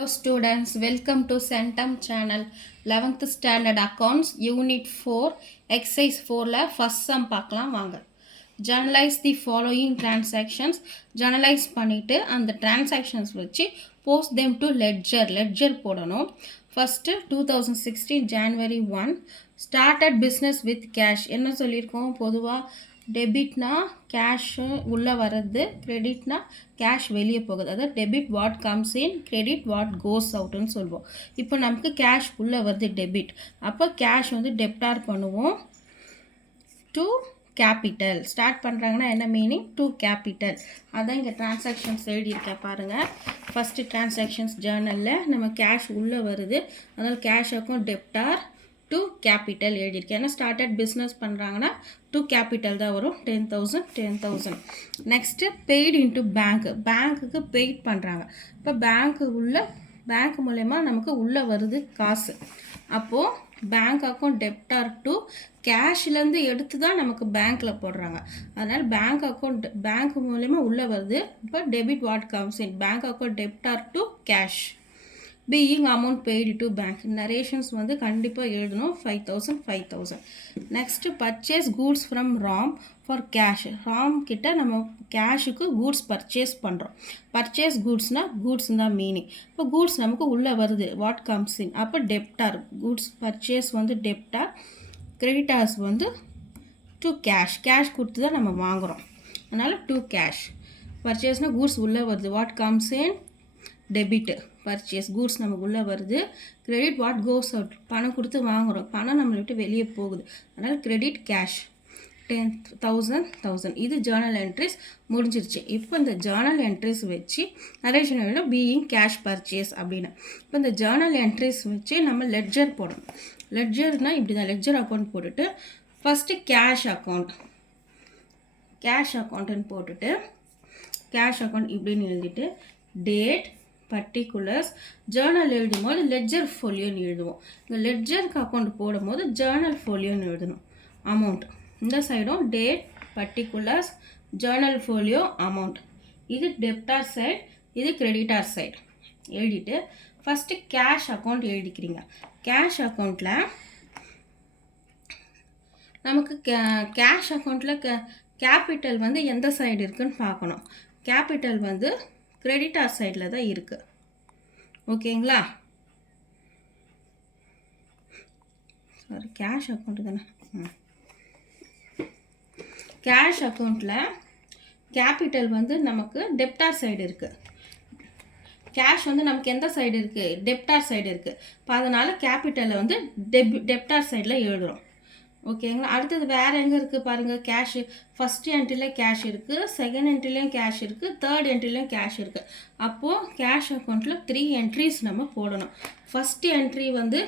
Hello students, welcome to Centum channel. 11th standard accounts unit 4 exercise 4ல first sum பார்க்கலாம் வாங்க. Journalize the following transactions. Journalize பண்ணிட்டு அந்த transactions வச்சு post them to ledger போடணும். First 2016 January 1 started business with cash. என்ன சொல்லியிருக்கோம் பொதுவாக டெபிட்னா cash உள்ளே வர்றது, கிரெடிட்னா கேஷ் வெளியே போகுது. அதாவது debit what comes in, credit what goes அவுட்டுன்னு சொல்லுவோம். இப்போ நமக்கு கேஷ் உள்ளே வருது டெபிட், அப்போ கேஷ் வந்து டெப்டார் பண்ணுவோம் டு கேபிட்டல். ஸ்டார்ட் பண்ணுறாங்கன்னா என்ன மீனிங்? To capital. அதான் இங்கே டிரான்சாக்ஷன்ஸ் எழுதியிருக்கேன் பாருங்கள். ஃபஸ்ட்டு டிரான்சாக்ஷன்ஸ் ஜேர்னலில் நம்ம கேஷ் உள்ளே வருது, அதனால் கேஷ் அக்கௌண்ட் டெப்டார் டு கேபிட்டல் எழுதியிருக்கேன். ஏன்னா ஸ்டார்டட் பிஸ்னஸ் பண்ணுறாங்கன்னா டு கேபிட்டல் தான் வரும். 10,000. நெக்ஸ்ட்டு பெய்டு இன்ட்டு பேங்க்குக்கு பெய்ட் பண்ணுறாங்க. இப்போ பேங்க் மூலயமா நமக்கு உள்ளே வருது காசு. அப்போது பேங்க் அக்கௌண்ட் டெப்டார் டு கேஷ்லேருந்து எடுத்து தான் நமக்கு பேங்க்கில் போடுறாங்க. அதனால் பேங்க் மூலயமா உள்ளே வருது. இப்போ debit what comes in, bank account டெப்டார் to cash. Being amount paid to bank. Narrations வந்து கண்டிப்பாக எழுதணும். 5,000. Next purchase goods from Ram for cash. Ram கிட்ட நம்ம கேஷுக்கு கூட்ஸ் பர்ச்சேஸ் பண்ணுறோம். பர்ச்சேஸ் கூட்ஸ்னால் கூட்ஸ் தான் மீனிங். இப்போ கூட்ஸ் நமக்கு உள்ளே வருது, வாட் கம்ஸ் இன். அப்போ டெப்டார், கூட்ஸ் பர்ச்சேஸ் வந்து டெப்டார், கிரெடிட்டார்ஸ் வந்து டு கேஷ் கொடுத்து தான் நம்ம வாங்குகிறோம். அதனால் டு கேஷ். பர்ச்சேஸ்னால் கூட்ஸ் உள்ளே வருது, what comes in debit. Purchase goods நமக்கு உள்ளே வருது. கிரெடிட் வாட் கோஸ் அவுட், பணம் கொடுத்து வாங்குகிறோம், பணம் நம்மளை விட்டு வெளியே போகுது. அதனால் கிரெடிட் கேஷ். 10,000. இது ஜேர்னல் என்ட்ரிஸ் முடிஞ்சிருச்சு. இப்போ இந்த ஜேர்னல் என்ட்ரிஸ் வச்சு நரேஷன் எழுதணும் பீயிங் கேஷ் பர்ச்சேஸ் அப்படின்னு. இப்போ இந்த ஜேர்னல் என்ட்ரிஸ் வச்சு நம்ம லெட்ஜர் போடணும். லெட்ஜர்னால் இப்படி தான், லெட்ஜர் அக்கௌண்ட் போட்டுட்டு ஃபஸ்ட்டு கேஷ் அக்கௌண்ட்டுன்னு போட்டுட்டு கேஷ் அக்கௌண்ட் இப்படின்னு எழுதிட்டு டேட் பர்டிகுலர்ஸ். ஜேர்னல் எழுதும் போது லெட்ஜர் ஃபோலியோன்னு எழுதுவோம். இந்த லெட்ஜருக்கு அக்கௌண்ட் போடும் போது ஜேர்னல் ஃபோலியோன்னு எழுதணும். அமௌண்ட் இந்த சைடும் date particulars journal folio amount. இது டெப்டார் சைட், இது கிரெடிட்டார் சைட் எழுதிட்டு ஃபஸ்ட்டு கேஷ் அக்கௌண்ட் எழுதிக்கிறீங்க. கேஷ் அக்கௌண்ட்டில் நமக்கு கேஷ் அக்கௌண்ட்டில் கேபிட்டல் வந்து எந்த சைடு இருக்குதுன்னு பார்க்கணும். கேபிட்டல் வந்து கிரெடிட்டார் சைடில் தான் இருக்குது. ஓகேங்களா? சாரி, கேஷ் அக்கௌண்ட்டு தானே. கேஷ் அக்கௌண்ட்டில் கேபிட்டல் வந்து நமக்கு டெப்டார் சைடு இருக்குது. கேஷ் வந்து நமக்கு எந்த சைடு இருக்குது? டெப்டார் சைடு இருக்குது. இப்போ அதனால் கேபிட்டலை வந்து டெப்டார் சைடில் எழுதுகிறோம். ஓகேங்களா? அடுத்தது வேறு எங்கே இருக்குது பாருங்கள். கேஷு ஃபஸ்ட்டு என்ட்ரியில் கேஷ் இருக்குது, செகண்ட் என்ட்ரிலையும் கேஷ் இருக்குது, தேர்ட் என்ட்ரிலையும் கேஷ் இருக்குது. அப்போது கேஷ் அக்கௌண்ட்டில் 3 என்ட்ரிஸ் நம்ம போடணும். ஃபஸ்ட்டு என்ட்ரி வந்து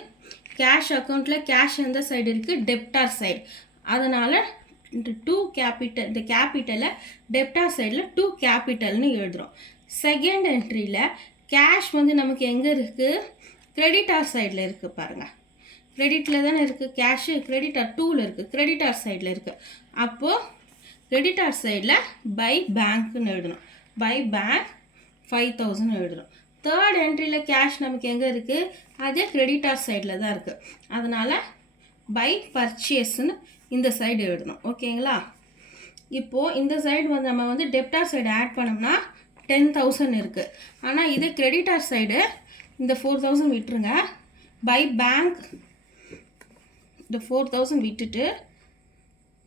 கேஷ் அக்கௌண்ட்டில் கேஷ் எந்த சைடு இருக்குது? டெப்டார் சைடு. அதனால் டூ கேபிட்டல், இந்த கேபிட்டலை டெப்டார் சைடில் டூ கேபிட்டல்னு எழுதுகிறோம். செகண்ட் என்ட்ரியில் கேஷ் வந்து நமக்கு எங்கே இருக்குது? கிரெடிட்டார் சைடில் இருக்குது பாருங்கள். கிரெடிட்டில் தானே இருக்குது கேஷு, கிரெடிட்டார் 2ல் இருக்குது, கிரெடிட்டார் சைடில் இருக்குது. அப்போது கிரெடிட்டார் சைடில் பை பேங்க்னு எழுதணும். பை பேங்க் 5,000 எழுதணும். தேர்ட் என்ட்ரியில் கேஷ் நமக்கு எங்கே இருக்குது? அதே கிரெடிட்டார் சைடில் தான் இருக்குது. அதனால் பை பர்ச்சேஸ்ன்னு இந்த சைடு எழுதணும். ஓகேங்களா? இப்போது இந்த சைடு வந்து நம்ம வந்து டெப்டார் சைடு ஆட் பண்ணோம்னா 10,000 இருக்குது. ஆனால் இது கிரெடிட்டார் சைடு இந்த 4,000 விட்டுருங்க. பை பேங்க் இந்த 4,000 விட்டுட்டு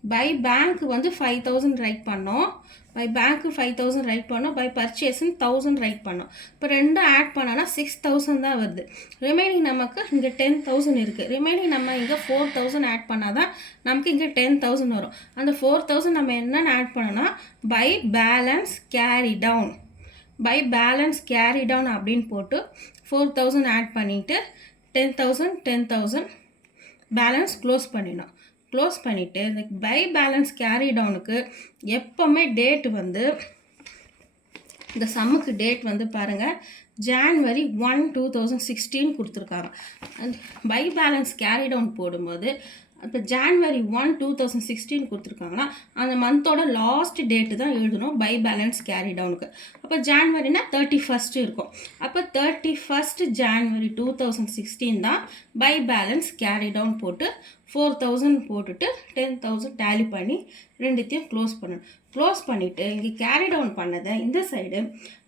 பை பேங்க் வந்து 5,000 ரைட் பண்ணோம். பை பேங்க்கு 5,000 ரைட் பண்ணோம். பை பர்ச்சேஸ்ன்னு 1,000 ரைட் பண்ணோம். இப்போ ரெண்டும் ஆட் பண்ணோன்னா 6,000 தான் வருது. ரிமைனிங் நமக்கு இங்கே 10,000 இருக்குது. ரிமைனிங் நம்ம இங்கே 4,000 ஆட் பண்ணால் தான் நமக்கு இங்கே 10,000 வரும். அந்த 4,000 நம்ம என்னென்னு ஆட் பண்ணோன்னா by balance carry down. By balance carry down அப்படின்னு போட்டு 4,000 ஆட் பண்ணிவிட்டு 10,000 பேலன்ஸ் க்ளோஸ் பண்ணிடணும். க்ளோஸ் பண்ணிவிட்டு இந்த பை பேலன்ஸ் கேரி டவுனுக்கு எப்போவுமே டேட் வந்து இந்த சம்முக்கு டேட் வந்து பாருங்கள் January 1, 2016 கொடுத்துருக்காங்க. பை பேலன்ஸ் கேரி டவுன் போடும்போது இப்போ ஜான்வரி 1 2016 கொடுத்துருக்காங்கன்னா அந்த மந்தோட லாஸ்ட் டேட்டு தான் எழுதணும் பை பேலன்ஸ் கேரி டவுனுக்கு. அப்போ ஜான்வரினா 31 இருக்கும். அப்போ 31 ஜான்வரி 2016 தான் பை பேலன்ஸ் கேரி டவுன் போட்டு 4000 போட்டுட்டு 10,000 டேலி பண்ணி ரெண்டுத்தையும் க்ளோஸ் பண்ணணும். க்ளோஸ் பண்ணிவிட்டு இங்கே கேரி டவுன் பண்ணதை இந்த side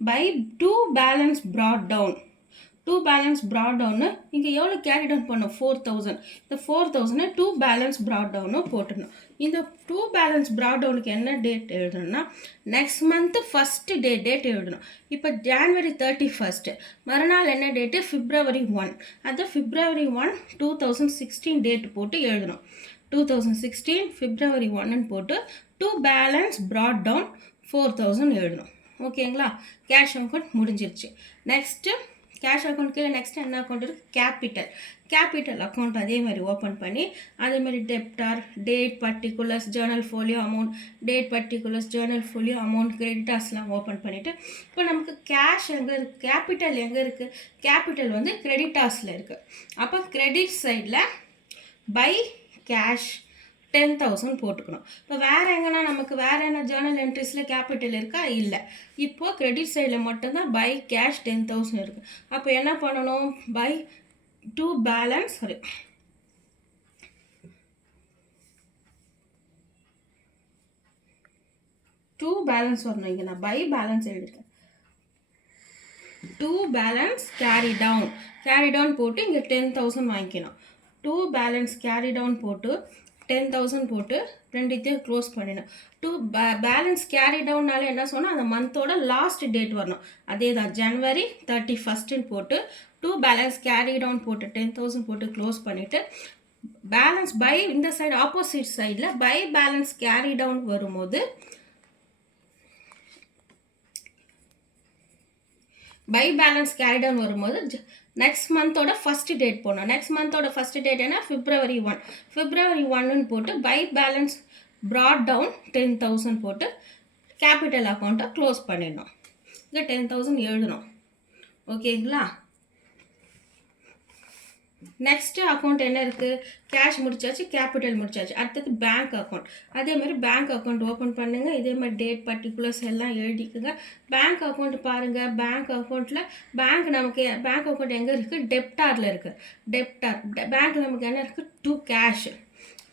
by 2 balance brought down, 2 balance brought down இங்கே எவ்வளோ கேரி டவுன் பண்ணோம் 4000. இந்த 4000 2 பேலன்ஸ் ப்ராட் டவுனும் போட்டுடணும். இந்த 2 பேலன்ஸ் ப்ராட் டவுனுக்கு என்ன டேட் எழுதணும்னா நெக்ஸ்ட் மந்த்து ஃபஸ்ட்டு டேட் எழுதணும். இப்போ ஜான்வரி 31 மறுநாள் என்ன டேட்டு February 1, அது February 1 2016 டேட் போட்டு எழுதணும். 2016 February 1 போட்டு 2 பேலன்ஸ் ப்ராட் டவுன் 4000 எழுதணும். ஓகேங்களா? கேஷ் அக்கௌண்ட் முடிஞ்சிருச்சு. நெக்ஸ்ட்டு கேஷ் அக்கௌண்ட் கீழே நெக்ஸ்ட் என்ன அக்கௌண்ட் இருக்குது? கேபிட்டல் அக்கௌண்ட் அதே மாதிரி ஓப்பன் பண்ணி அதே மாதிரி debtor, date particulars, journal folio amount, date particulars, journal folio amount, கிரெடிட்டார்ஸ்லாம் ஓப்பன் பண்ணிவிட்டு இப்போ நமக்கு கேஷ் எங்கே இருக்குது? கேபிட்டல் எங்கே இருக்குது? கேபிட்டல் வந்து கிரெடிட்டார்ஸில் இருக்குது. அப்போ கிரெடிட் சைடில் பை கேஷ் 10,000 போட்டுக்கணும். இப்போ வேறு எங்கன்னா நமக்கு வேறு என்ன ஜேர்னல் என்ட்ரிஸில் கேபிட்டல் இருக்கா? இல்லை. இப்போது கிரெடிட் சைடில் மட்டும்தான் பை கேஷ் 10,000 இருக்குது. அப்போ என்ன பண்ணணும்? பை 2 பேலன்ஸ் வரணும். இங்கே நான் பை பேலன்ஸ் எழுதிருக்கேன். 2 பேலன்ஸ் கேரி டவுன் போட்டு இங்கே 10,000 வாங்கிக்கணும். 2 பேலன்ஸ் கேரி டவுன் போட்டு 10,000 போட்டு ரெண்டுத்தையும் க்ளோஸ் பண்ணிடணும். 2 பேலன்ஸ் கேரி டவுன்னால என்ன சொன்னால் அந்த மந்தோட லாஸ்ட் டேட் வரணும். அதே தான் ஜனவரி 31 போட்டு 2 பேலன்ஸ் கேரி டவுன் போட்டு 10,000 போட்டு க்ளோஸ் பண்ணிவிட்டு பேலன்ஸ் பை இந்த சைடு ஆப்போசிட் சைடில் பை பேலன்ஸ் கேரி டவுன் வரும்போது நெக்ஸ்ட் மந்தோட ஃபஸ்ட் டேட் போடணும். நெக்ஸ்ட் மந்தோட ஃபஸ்ட் டேட் என்ன? February 1 போட்டு பை பேலன்ஸ் ப்ராட் டவுன் 10,000 போட்டு கேபிட்டல் அக்கௌண்ட்டை க்ளோஸ் பண்ணிடணும். இங்கே 10,000 எழுதணும். ஓகேங்களா? நெக்ஸ்ட்டு அக்கௌண்ட் என்ன இருக்குது? கேஷ் முடிச்சாச்சு, கேபிட்டல் முடிச்சாச்சு. அடுத்தது பேங்க் அக்கௌண்ட். அதே மாதிரி பேங்க் அக்கௌண்ட் ஓப்பன் பண்ணுங்கள். இதே மாதிரி டேட் பர்டிகுலர்ஸ் எல்லாம் எழுதிக்குங்க. பேங்க் அக்கௌண்ட் பாருங்கள். பேங்க் அக்கௌண்ட்டில் நமக்கு பேங்க் அக்கௌண்ட் எங்கே இருக்குது? டெப்டாரில் இருக்குது. பேங்க் நமக்கு என்ன இருக்குது? 2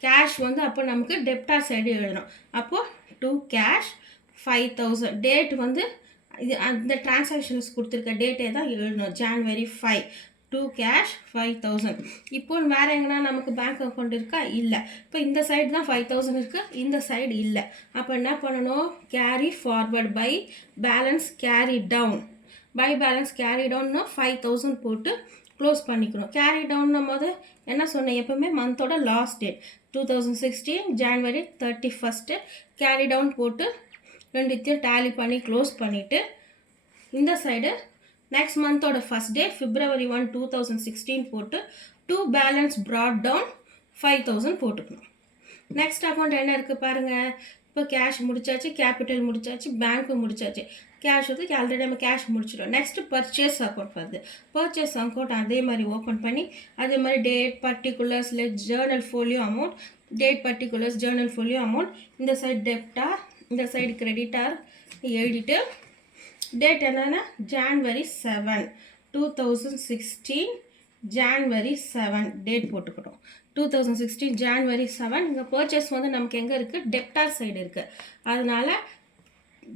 கேஷ் வந்து அப்போ நமக்கு டெப்டார் சைடு எழுதணும். அப்போது 2 கேஷ் 5,000. டேட் வந்து இது அந்த டிரான்சாக்ஷன்ஸ் கொடுத்துருக்க டேட்டே தான் எழுதணும். January 5 2 cash 5,000. இப்போ வேறு எங்கன்னா நமக்கு பேங்க் அக்கௌண்ட் இருக்கா? இல்லை. இப்போ இந்த சைடு தான் 5,000 இருக்குது, இந்த சைடு இல்லை. அப்போ என்ன பண்ணணும்? Carry forward by balance carry down. 5,000 போட்டு க்ளோஸ் பண்ணிக்கணும். கேரி டவுன்னும் போது என்ன சொன்னேன்? எப்போவுமே மந்தோட last date 2016 January 31 carry down போட்டு ரெண்டுத்தையும் டேலி பண்ணி க்ளோஸ் பண்ணிவிட்டு இந்த சைடு நெக்ஸ்ட் மந்தோட ஃபஸ்ட் டே February 1 2016 போட்டு 2 பேலன்ஸ் ப்ராட் டவுன் 5,000 போட்டுக்கணும். நெக்ஸ்ட் அக்கௌண்ட் என்ன இருக்குது பாருங்கள். இப்போ கேஷ் முடிச்சாச்சு, கேபிட்டல் முடிச்சாச்சு, பேங்க்கு முடிச்சாச்சு. கேஷ் வந்து ஆல்ரெடி நம்ம கேஷ் முடிச்சிடும். நெக்ஸ்ட்டு பர்ச்சேஸ் அக்கௌண்ட் வருது. பர்ச்சேஸ் அக்கௌண்ட் அதே மாதிரி ஓப்பன் பண்ணி அதே மாதிரி date particulars journal folio amount, date particulars journal folio amount, இந்த சைடு டெப்டார், இந்த சைடு கிரெடிட்டார் எழுதிட்டு டேட் என்னென்னா January 7 2016 January 7 டேட் போட்டுக்கிட்டோம். 2016 January 7. இங்கே பர்ச்சேஸ் வந்து நமக்கு எங்கே இருக்குது? டெப்டார் சைடு இருக்குது. அதனால்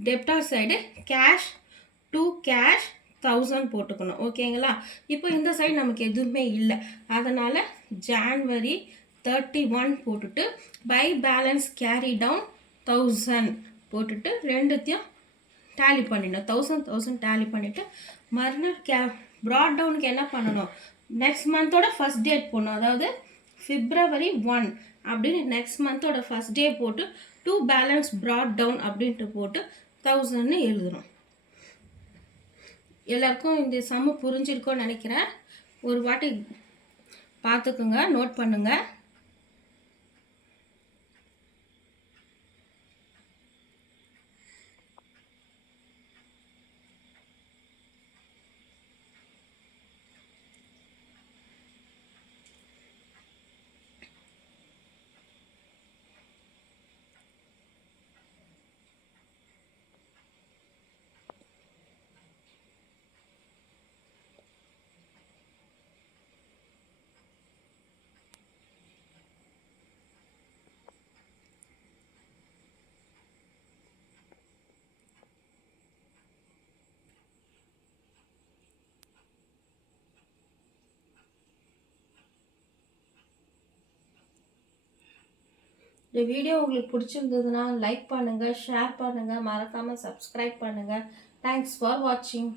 டெப்டார் சைடு கேஷ் 2 கேஷ் 1,000 போட்டுக்கணும். ஓகேங்களா? இப்போ இந்த சைடு நமக்கு எதுவுமே இல்லை. அதனால் January 31 போட்டுட்டு பை பேலன்ஸ் கேரி டவுன் 1,000 போட்டுட்டு ரெண்டுத்தையும் டேலி பண்ணிடணும். 1,000 டேலி பண்ணிவிட்டு மறுநாள் ப்ராட் டவுனுக்கு என்ன பண்ணணும்? நெக்ஸ்ட் மந்தோட ஃபஸ்ட் டேட் போடணும். அதாவது February 1 அப்படின்னு நெக்ஸ்ட் மந்தோட ஃபஸ்ட் டே போட்டு 2 பேலன்ஸ் ப்ராட் டவுன் அப்படின்ட்டு போட்டு 1,000 எழுதணும். எல்லாருக்கும் இந்த சம்மு புரிஞ்சிருக்கோன்னு நினைக்கிறேன். ஒரு வாட்டி பார்த்துக்குங்க, நோட் பண்ணுங்கள். இந்த வீடியோ உங்களுக்கு பிடிச்சிருந்ததுன்னா லைக் பண்ணுங்கள், ஷேர் பண்ணுங்கள், மறக்காமல் சப்ஸ்கிரைப் பண்ணுங்கள். தேங்க்ஸ் ஃபார் வாட்சிங்.